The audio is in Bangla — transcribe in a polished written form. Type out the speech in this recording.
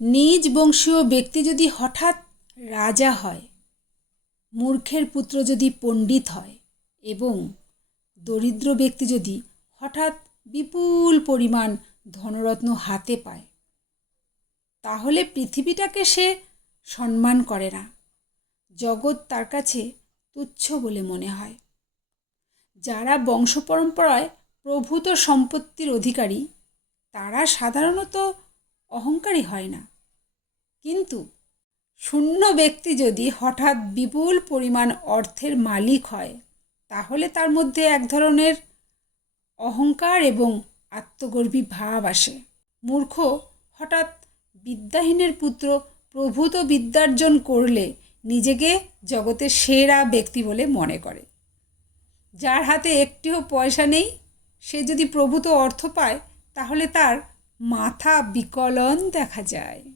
নিজ বংশীয় ব্যক্তি যদি হঠাৎ রাজা হয়, মূর্খের পুত্র যদি পণ্ডিত হয় এবং দরিদ্র ব্যক্তি যদি হঠাৎ বিপুল পরিমাণ ধনরত্ন হাতে পায়, তাহলে পৃথিবীটাকে সে সম্মান করে না। জগৎ তার কাছে তুচ্ছ বলে মনে হয়। যারা বংশ পরম্পরায় প্রভূত সম্পত্তির অধিকারী, তারা সাধারণত অহংকারী হয় না। কিন্তু শূন্য ব্যক্তি যদি হঠাৎ বিপুল পরিমাণ অর্থের মালিক হয়, তাহলে তার মধ্যে এক ধরনের অহংকার এবং আত্মগর্বী ভাব আসে। মূর্খ হঠাৎ বিদ্যাহীনের পুত্র প্রভূত বিদ্যার্জন করলে নিজেকে জগতের সেরা ব্যক্তি বলে মনে করে। যার হাতে একটিও পয়সা নেই, সে যদি প্রভূত অর্থ পায়, তাহলে তার মাথা বিকলন দেখা যায়।